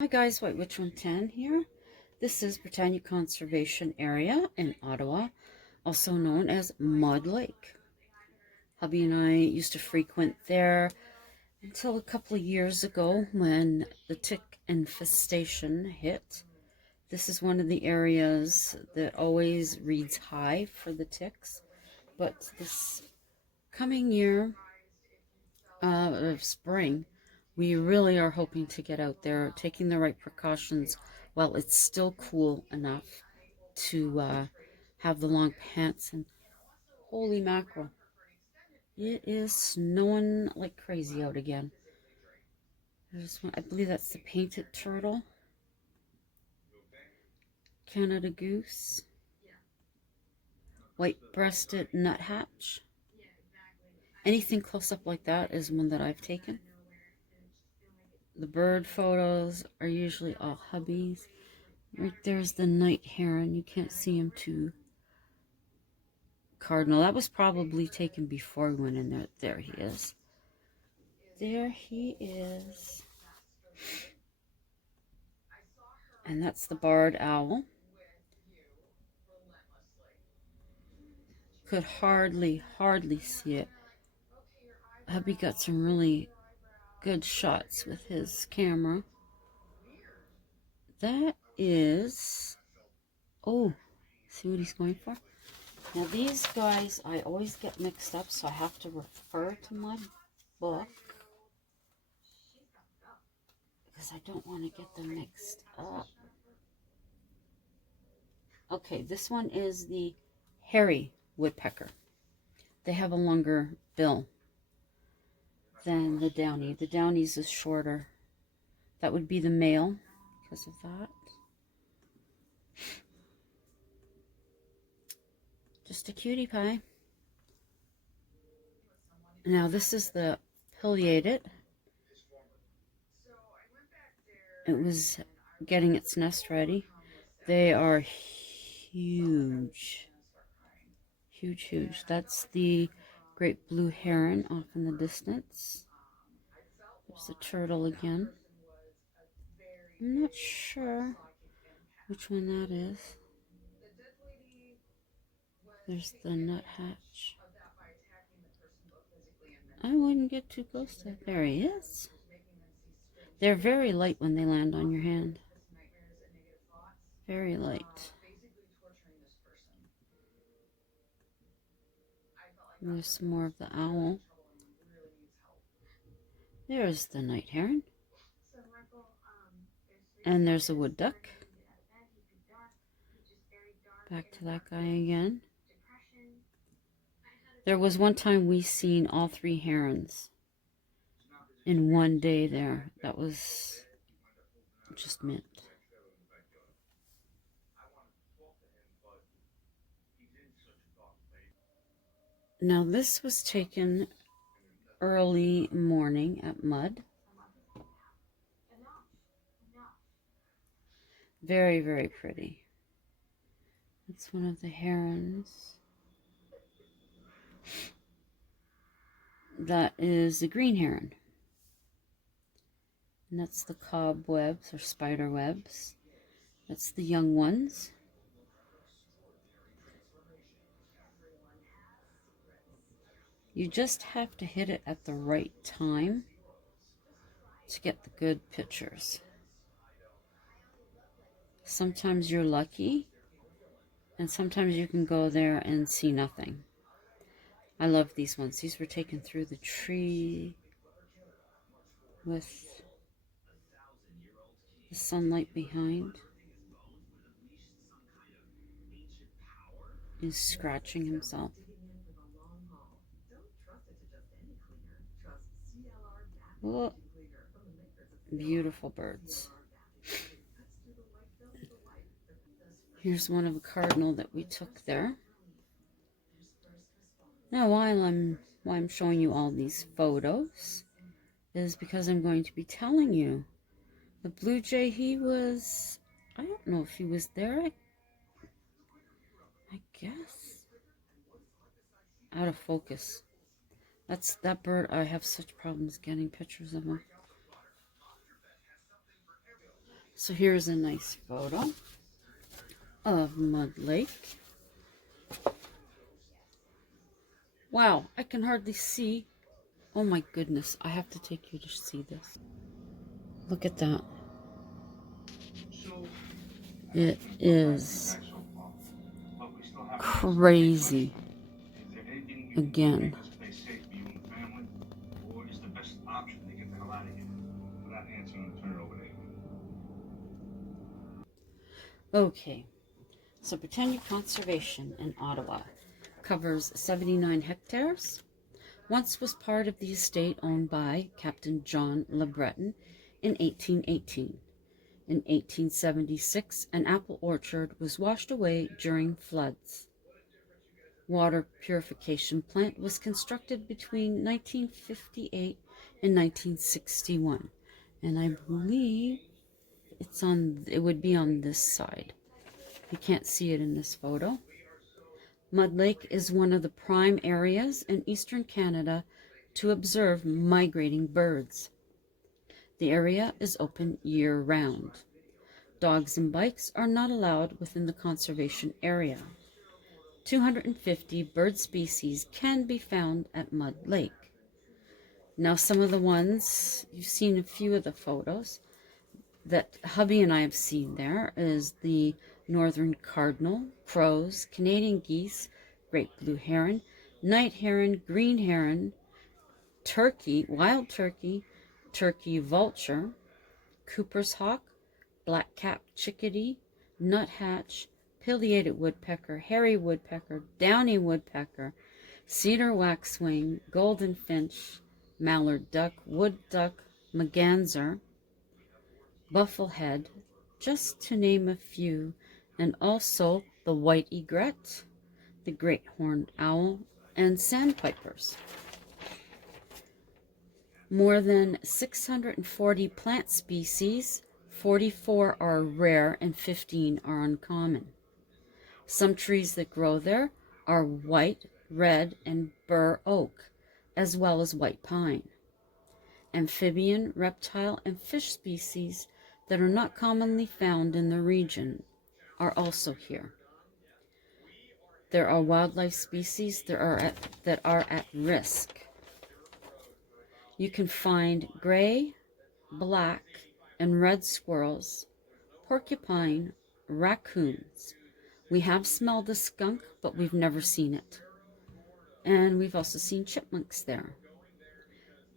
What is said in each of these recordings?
Hi guys, White Witch 110 here. This is Britannia Conservation Area in Ottawa, also known as Mud Lake. Hubby and I used to frequent there until a couple of years ago when the tick infestation hit. This is one of the areas that always reads high for the ticks, but this coming year of spring, we really are hoping to get out there, taking the right precautions while it's still cool enough to have the long pants. And holy mackerel, it is snowing like crazy out again. I believe that's the painted turtle, Canada goose, white-breasted nuthatch. Anything close up like that is one that I've taken. The bird photos are usually all hubbies. Right there's the night heron. You can't see him too. Cardinal. That was probably taken before we went in there. There he is. There he is. And that's the barred owl. Could hardly see it. Hubby got some really good shots with his camera. That is... Oh, see what he's going for? Now these guys, I always get mixed up, so I have to refer to my book, because I don't want to get them mixed up. Okay, this one is the hairy woodpecker. They have a longer bill than the downy. The downy's is shorter. That would be the male because of that. Just a cutie pie. Now this is the pileated. It was getting its nest ready. They are huge. Huge. That's the great blue heron off in the distance. There's the turtle again. I'm not sure which one that is. There's the nuthatch. I wouldn't get too close to that. There he is. They're very light when they land on your hand. Very light. And there's some more of the owl. There's the night heron. And there's a wood duck. Back to that guy again. There was one time we seen all three herons in one day there. That was just mint. Now this was taken early morning at Mud. Very pretty. It's one of the herons. That is the green heron. And that's the cobwebs or spider webs. That's the young ones. You just have to hit it at the right time to get the good pictures. Sometimes you're lucky, and sometimes you can go there and see nothing. I love these ones. These were taken through the tree with the sunlight behind. He's scratching himself. Oh, beautiful birds. Here's one of a cardinal that we took there. Now, why I'm showing you all these photos is because I'm going to be telling you. The blue jay, I don't know if he was there. I guess. Out of focus. That bird, I have such problems getting pictures of him. So here's a nice photo of Mud Lake. Wow, I can hardly see. Oh my goodness, I have to take you to see this. Look at that. It is crazy. Again. Okay, so Britannia Conservation in Ottawa covers 79 hectares. Once was part of the estate owned by Captain John Le Breton in 1818. In 1876, an apple orchard was washed away during floods. Water purification plant was constructed between 1958 and 1961, and I believe it would be on this side. You can't see it in this photo. Mud Lake is one of the prime areas in eastern Canada to observe migrating birds. The area is open year-round. Dogs and bikes are not allowed within the conservation area. 250 bird species can be found at Mud Lake. Now, some of the ones, you've seen a few of the photos that hubby and I have seen there is the northern cardinal, crows, Canadian geese, great blue heron, night heron, green heron, turkey, wild turkey, turkey vulture, Cooper's hawk, black-capped chickadee, nuthatch, pileated woodpecker, hairy woodpecker, downy woodpecker, cedar waxwing, golden finch, mallard duck, wood duck, merganser, bufflehead, just to name a few, and also the white egret, the great horned owl, and sandpipers. More than 640 plant species, 44 are rare and 15 are uncommon. Some trees that grow there are white, red, and bur oak, as well as white pine. Amphibian, reptile, and fish species that are not commonly found in the region are also here. There are wildlife species that are at risk. You can find gray, black, and red squirrels, porcupine, raccoons. We have smelled a skunk, but we've never seen it. And we've also seen chipmunks there.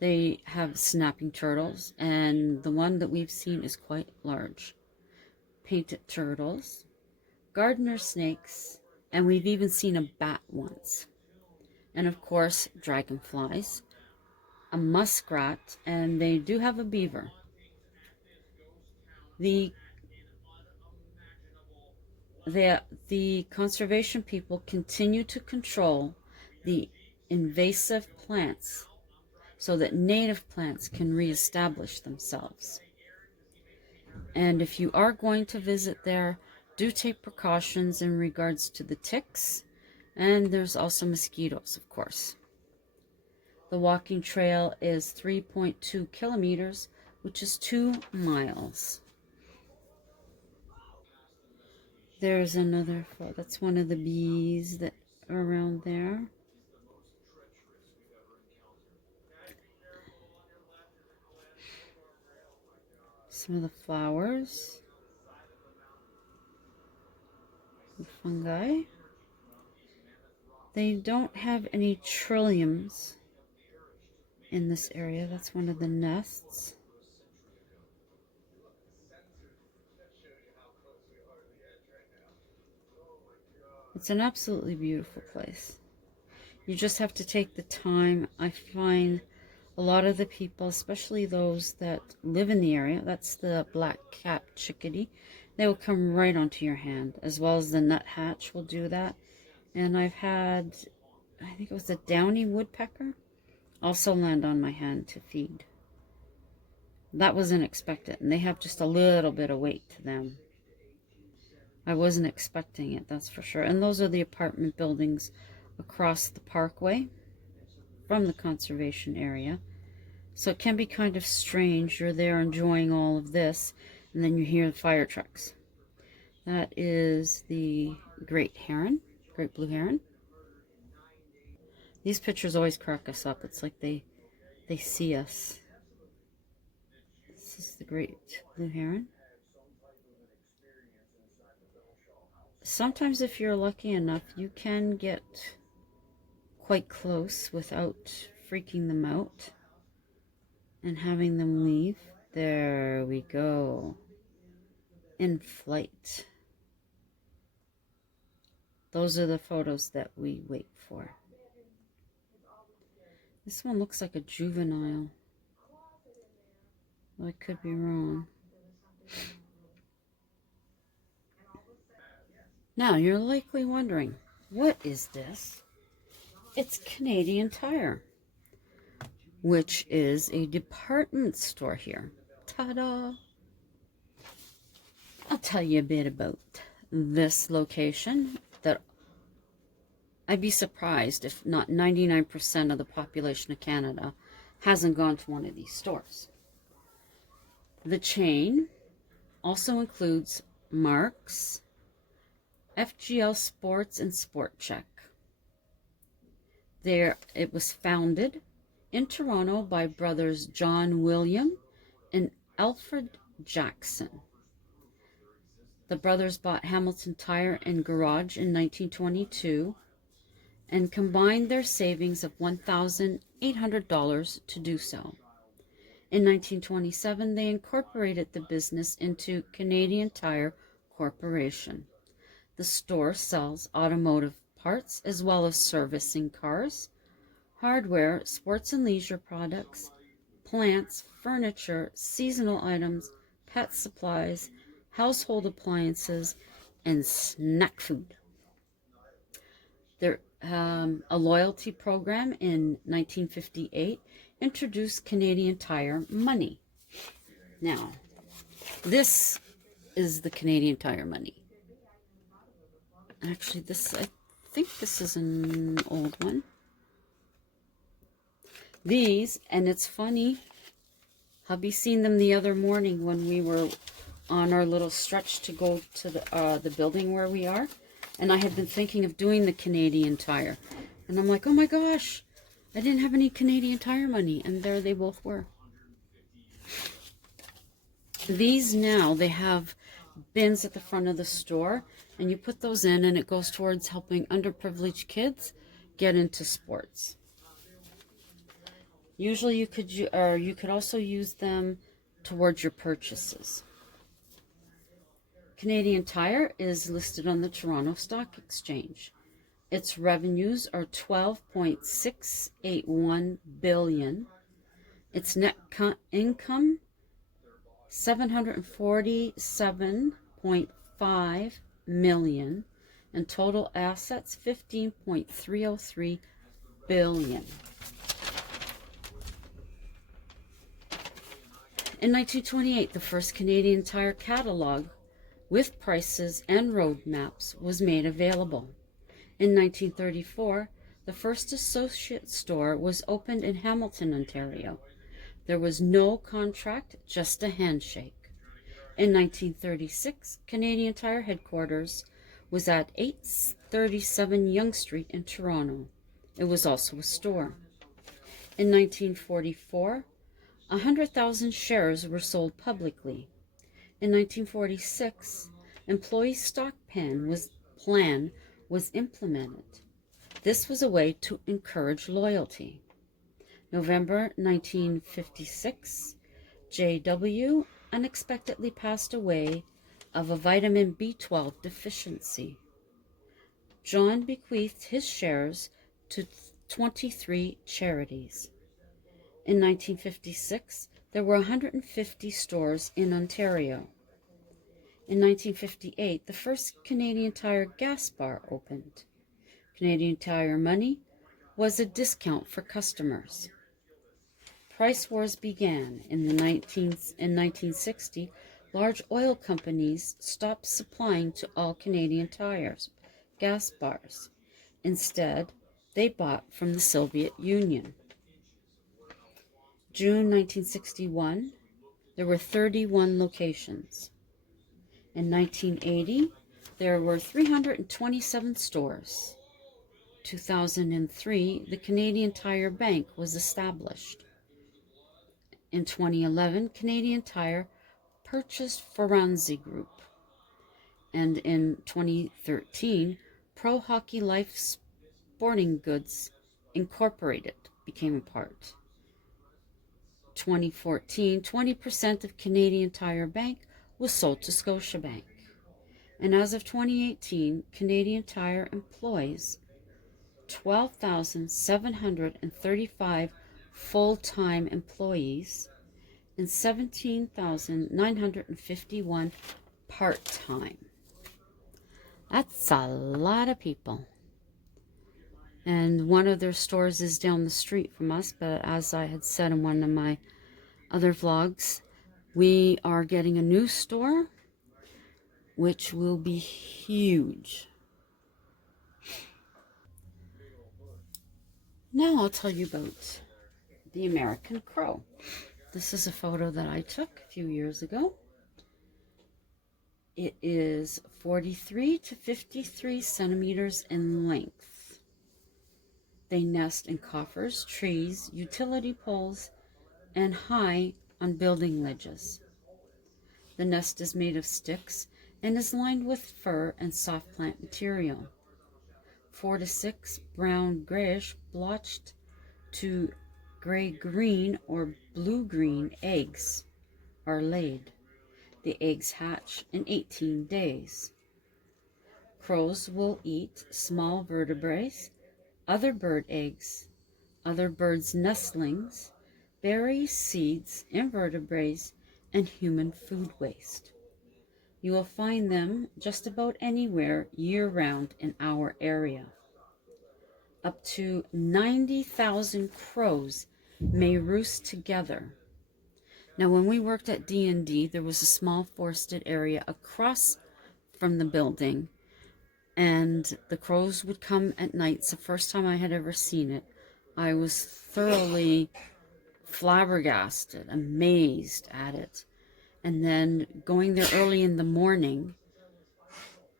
They have snapping turtles, and the one that we've seen is quite large. Painted turtles, gardener snakes, and we've even seen a bat once. And of course, dragonflies, a muskrat, and they do have a beaver. The conservation people continue to control the invasive plants so that native plants can reestablish themselves. And if you are going to visit there, do take precautions in regards to the ticks, and there's also mosquitoes, of course. The walking trail is 3.2 kilometers, which is 2 miles. There's another, that's one of the bees that are around there. Some of the flowers, the fungi. They don't have any trilliums in this area. That's one of the nests. It's an absolutely beautiful place. You just have to take the time. I find a lot of the people, especially those that live in the area, that's the black-capped chickadee, they will come right onto your hand, as well as the nuthatch will do that. And I've had, I think it was a downy woodpecker, also land on my hand to feed. That wasn't expected, and they have just a little bit of weight to them. I wasn't expecting it, that's for sure. And those are the apartment buildings across the parkway from the conservation area. So it can be kind of strange. You're there enjoying all of this, And then you hear the fire trucks. That is the great heron, great blue heron. These pictures always crack us up. It's like they see us. This is the great blue heron. Sometimes if you're lucky enough, you can get quite close without freaking them out and having them leave. There we go. In flight. Those are the photos that we wait for. This one looks like a juvenile. Well, I could be wrong. Now, you're likely wondering, what is this? It's Canadian Tire, which is a department store here. Ta-da! I'll tell you a bit about this location. That I'd be surprised if not 99% of the population of Canada hasn't gone to one of these stores. The chain also includes Mark's, FGL Sports, and Sport Check. It was founded in Toronto by brothers John William and Alfred Jackson. The brothers bought Hamilton Tire and Garage in 1922 and combined their savings of $1,800 to do so. In 1927, they incorporated the business into Canadian Tire Corporation. The store sells automotive parts as well as servicing cars, hardware, sports and leisure products, plants, furniture, seasonal items, pet supplies, household appliances, and snack food. A loyalty program in 1958 introduced Canadian Tire Money. Now, this is the Canadian Tire Money. Actually, I think this is an old one. These, and it's funny, hubby seen them the other morning when we were on our little stretch to go to the building where we are. And I had been thinking of doing the Canadian Tire. And I'm like, oh my gosh, I didn't have any Canadian Tire money. And there they both were. These now, they have bins at the front of the store. And you put those in and it goes towards helping underprivileged kids get into sports. Usually you could also use them towards your purchases. Canadian Tire is listed on the Toronto Stock Exchange. Its revenues are $12.681 billion. Its net income, $747.5 million. And total assets, $15.303 billion. In 1928, the first Canadian Tire catalog with prices and roadmaps was made available. In 1934, the first associate store was opened in Hamilton, Ontario. There was no contract, just a handshake. In 1936, Canadian Tire headquarters was at 837 Yonge Street in Toronto. It was also a store. In 1944, 100,000 shares were sold publicly. In 1946, employee stock plan was implemented. This was a way to encourage loyalty. November 1956, J.W. unexpectedly passed away of a vitamin B12 deficiency. John bequeathed his shares to 23 charities. In 1956, there were 150 stores in Ontario. In 1958, the first Canadian Tire gas bar opened. Canadian Tire Money was a discount for customers. Price wars began. In 1960, large oil companies stopped supplying to all Canadian Tires gas bars. Instead, they bought from the Soviet Union. June 1961, there were 31 locations. In 1980, there were 327 stores. 2003, the Canadian Tire Bank was established. In 2011, Canadian Tire purchased Forenzi Group. And in 2013, Pro Hockey Life Sporting Goods Incorporated became a part. 2014, 20% of Canadian Tire Bank was sold to Scotiabank. And as of 2018, Canadian Tire employs 12,735 full-time employees and 17,951 part-time. That's a lot of people. And one of their stores is down the street from us, but as I had said in one of my other vlogs, we are getting a new store, which will be huge. Now I'll tell you about the American crow. This is a photo that I took a few years ago. It is 43 to 53 centimeters in length. They nest in coffers, trees, utility poles, and high on building ledges. The nest is made of sticks and is lined with fur and soft plant material. 4 to 6 brown-grayish, blotched to gray-green or blue-green eggs are laid. The eggs hatch in 18 days. Crows will eat small vertebrates, other bird eggs, other birds' nestlings, berries, seeds, invertebrates, and human food waste. You will find them just about anywhere year-round in our area. Up to 90,000 crows may roost together. Now, when we worked at D&D, there was a small forested area across from the building, and the crows would come at night. It's the first time I had ever seen it. I was thoroughly flabbergasted, amazed at it. And then going there early in the morning,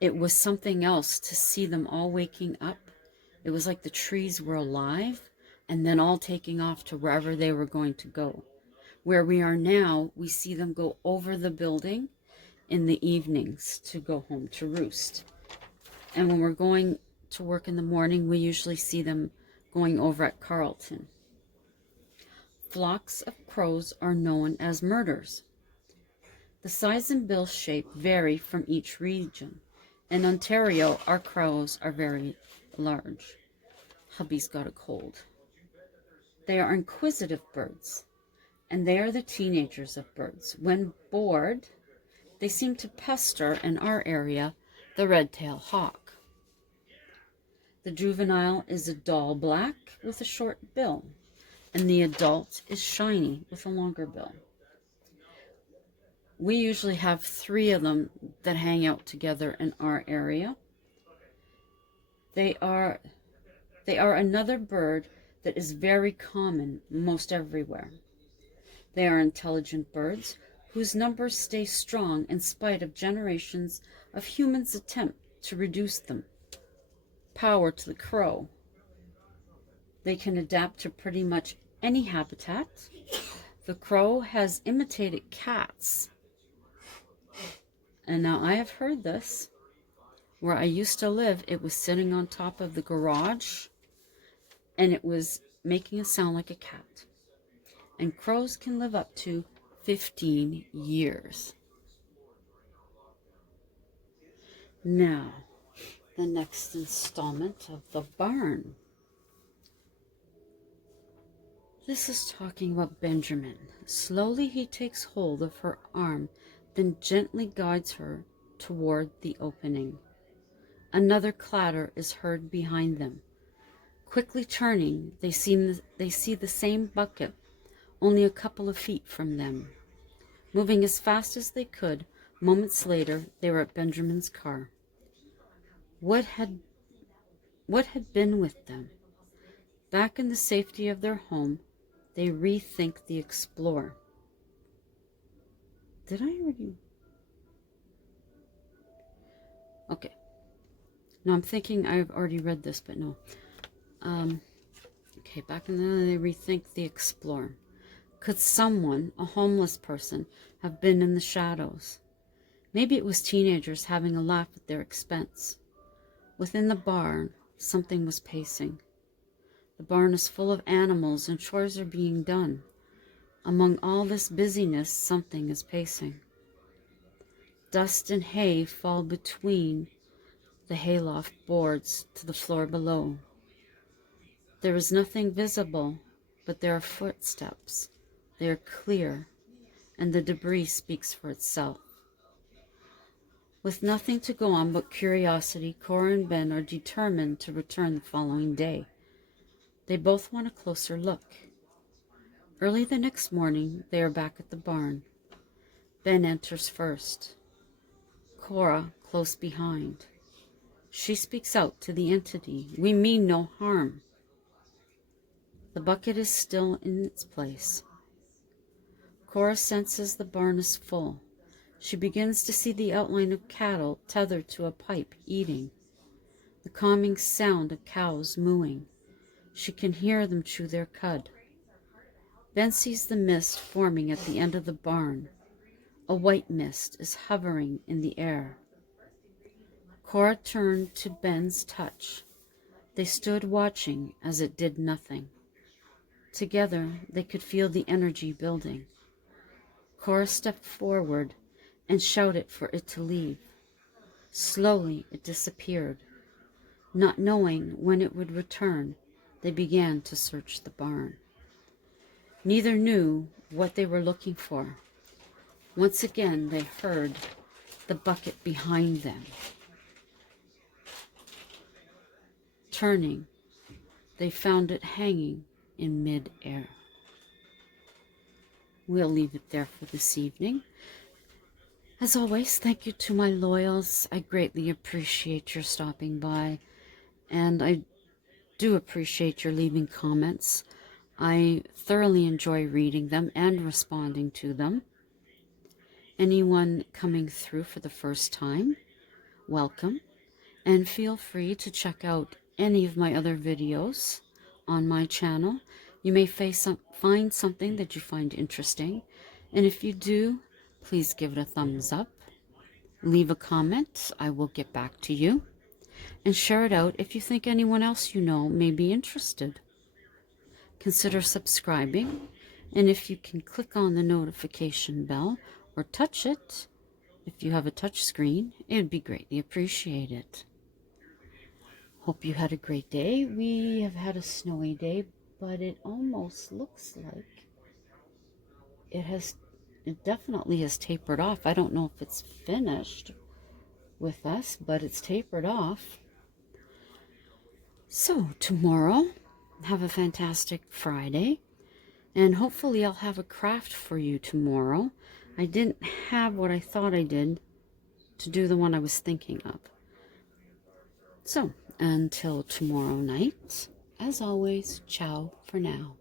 it was something else to see them all waking up. It was like the trees were alive and then all taking off to wherever they were going to go. Where we are now, we see them go over the building in the evenings to go home to roost. And when we're going to work in the morning, we usually see them going over at Carleton. Flocks of crows are known as murders. The size and bill shape vary from each region. In Ontario, our crows are very large. Hubby's got a cold. They are inquisitive birds, and they are the teenagers of birds. When bored, they seem to pester, in our area, the red-tailed hawk. The juvenile is a dull black with a short bill, and the adult is shiny with a longer bill. We usually have 3 of them that hang out together in our area. They are another bird that is very common most everywhere. They are intelligent birds whose numbers stay strong in spite of generations of humans' attempt to reduce them. Power to the crow. They can adapt to pretty much any habitat. The crow has imitated cats. And now I have heard this. Where I used to live, it was sitting on top of the garage and it was making a sound like a cat. And crows can live up to 15 years. Now, the next installment of The Barn. This is talking about Benjamin. Slowly he takes hold of her arm, then gently guides her toward the opening. Another clatter is heard behind them. Quickly turning, they see the same bucket, only a couple of feet from them. Moving as fast as they could, moments later, they were at Benjamin's car. What had been with them? Back in the safety of their home, they rethink the explorer. Did I already? Okay. No, I'm thinking I've already read this, but no. Okay, back in the they rethink the explorer. Could someone, a homeless person, have been in the shadows? Maybe it was teenagers having a laugh at their expense. Within the barn, something was pacing. The barn is full of animals and chores are being done. Among all this busyness, something is pacing. Dust and hay fall between the hayloft boards to the floor below. There is nothing visible, but there are footsteps. They are clear, and the debris speaks for itself. With nothing to go on but curiosity, Cora and Ben are determined to return the following day. They both want a closer look. Early the next morning, they are back at the barn. Ben enters first. Cora close behind. She speaks out to the entity. We mean no harm. The bucket is still in its place. Cora senses the barn is full. She begins to see the outline of cattle tethered to a pipe, eating. The calming sound of cows mooing. She can hear them chew their cud. Ben sees the mist forming at the end of the barn. A white mist is hovering in the air. Cora turned to Ben's touch. They stood watching as it did nothing. Together, they could feel the energy building. Cora stepped forward and shouted for it to leave. Slowly, it disappeared. Not knowing when it would return, they began to search the barn. Neither knew what they were looking for. Once again, they heard the bucket behind them. Turning, they found it hanging in mid-air. We'll leave it there for this evening. As always, thank you to my loyals. I greatly appreciate your stopping by, and I do appreciate your leaving comments. I thoroughly enjoy reading them and responding to them. Anyone coming through for the first time, welcome, and feel free to check out any of my other videos on my channel. You may find something that you find interesting, and if you do, please give it a thumbs up. Leave a comment, I will get back to you, and share it out if you think anyone else you know may be interested. Consider subscribing, and if you can click on the notification bell or touch it, if you have a touch screen, it would be greatly appreciated. Hope you had a great day. We have had a snowy day, but it almost looks like it definitely has tapered off. I don't know if it's finished with us, but it's tapered off. So tomorrow, have a fantastic Friday, and hopefully I'll have a craft for you tomorrow. I didn't have what I thought I did to do the one I was thinking of. So, until tomorrow night, as always, ciao for now.